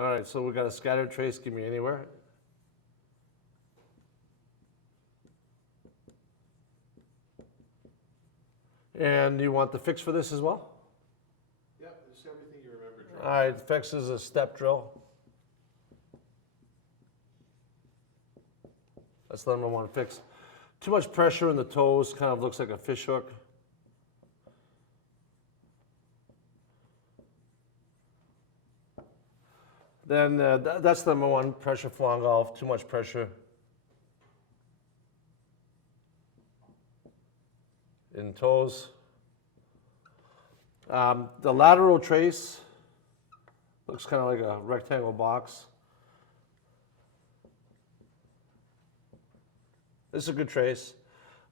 All right, so we've got a scattered trace, give me anywhere. And you want the fix for this as well? Yep, just everything you remember. All right, fix is a step drill. That's the number one fix. Too much pressure in the toes, kind of looks like a fish hook. Then that's the number one pressure flaw in golf, too much pressure in toes. The lateral trace looks kind of like a rectangle box. This is a good trace.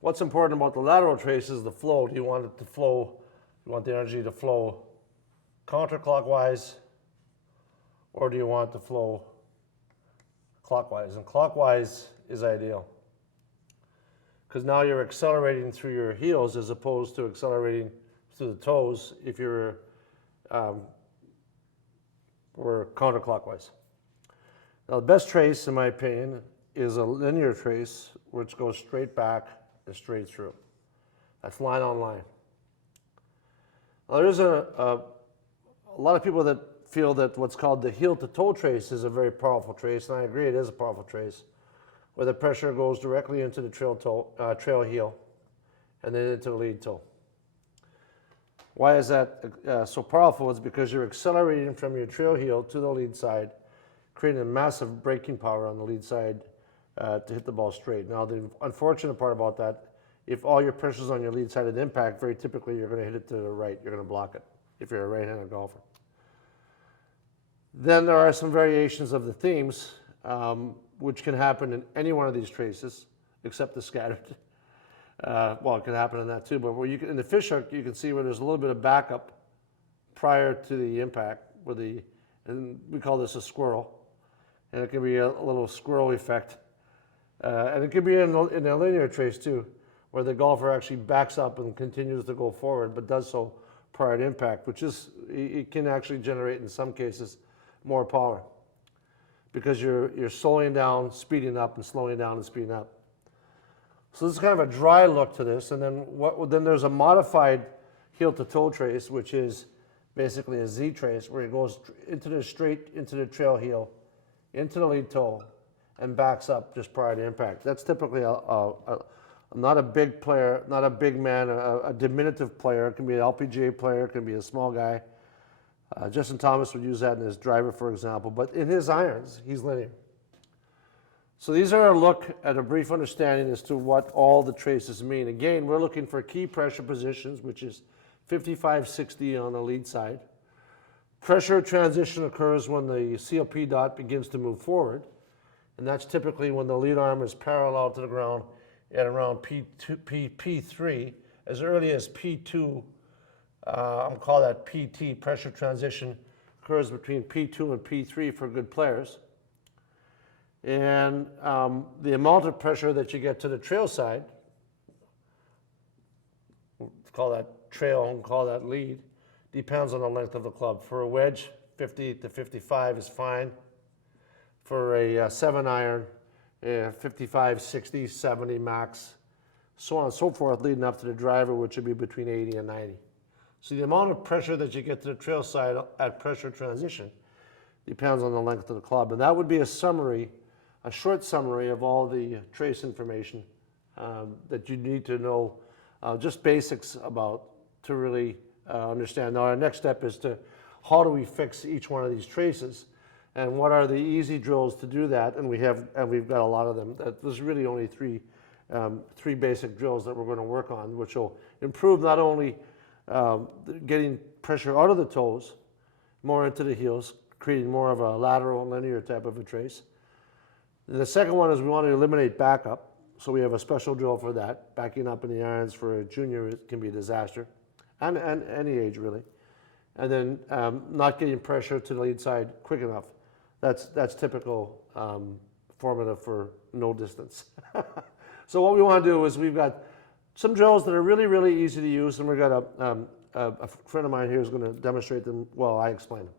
What's important about the lateral trace is the flow. Do you want it to flow, you want the energy to flow counterclockwise, or do you want it to flow clockwise? And clockwise is ideal, because now you're accelerating through your heels as opposed to accelerating through the toes if you're were counterclockwise. Now the best trace, in my opinion, is a linear trace which goes straight back and straight through. That's line on line. Now there's a lot of people that feel that what's called the heel to toe trace is a very powerful trace, and I agree it is a powerful trace, where the pressure goes directly into the trail heel and then into the lead toe. Why is that so powerful? It's because you're accelerating from your trail heel to the lead side, creating a massive braking power on the lead side to hit the ball straight. Now, the unfortunate part about that, if all your pressure's on your lead side of the impact, very typically you're going to hit it to the right. You're going to block it if you're a right-handed golfer. Then there are some variations of the themes, which can happen in any one of these traces, except the scattered. Well, it can happen in that too, but where you can, in the fish hook, you can see where there's a little bit of backup prior to the impact, and we call this a squirrel, and it can be a little squirrel effect. And it could be in a linear trace too, where the golfer actually backs up and continues to go forward, but does so prior to impact, which is, it can actually generate, in some cases, more power, because you're slowing down, speeding up, and slowing down and speeding up. So this is kind of a dry look to this, and then there's a modified heel to toe trace, which is basically a Z trace, where it goes straight into the trail heel, into the lead toe, and backs up just prior to impact. That's typically not a big player, not a big man, a diminutive player. It can be an LPGA player, it can be a small guy. Justin Thomas would use that in his driver, for example, but in his irons, he's linear. So these are a look at a brief understanding as to what all the traces mean. Again, we're looking for key pressure positions, which is 55-60 on the lead side. Pressure transition occurs when the CLP dot begins to move forward, and that's typically when the lead arm is parallel to the ground at around P3, as early as P2. I'm call that PT, pressure transition, occurs between P2 and P3 for good players. And the amount of pressure that you get to the trail side, we'll call that trail and call that lead, depends on the length of the club. For a wedge, 50 to 55 is fine. For a 7-iron, 55, 60, 70 max, so on and so forth, leading up to the driver, which would be between 80 and 90. So the amount of pressure that you get to the trail side at pressure transition depends on the length of the club. And that would be a summary, a short summary of all the trace information that you need to know, just basics about to really understand. Now our next step is to, how do we fix each one of these traces? And what are the easy drills to do that? And we've got a lot of them. There's really only three basic drills that we're going to work on, which will improve not only getting pressure out of the toes, more into the heels, creating more of a lateral linear type of a trace. And the second one is we want to eliminate backup. So we have a special drill for that. Backing up in the irons for a junior can be a disaster, and any age really. And then not getting pressure to the lead side quick enough. That's typical formative for no distance. So what we want to do is we've got some drills that are really, really easy to use, and we've got a friend of mine here who's going to demonstrate them while I explain them.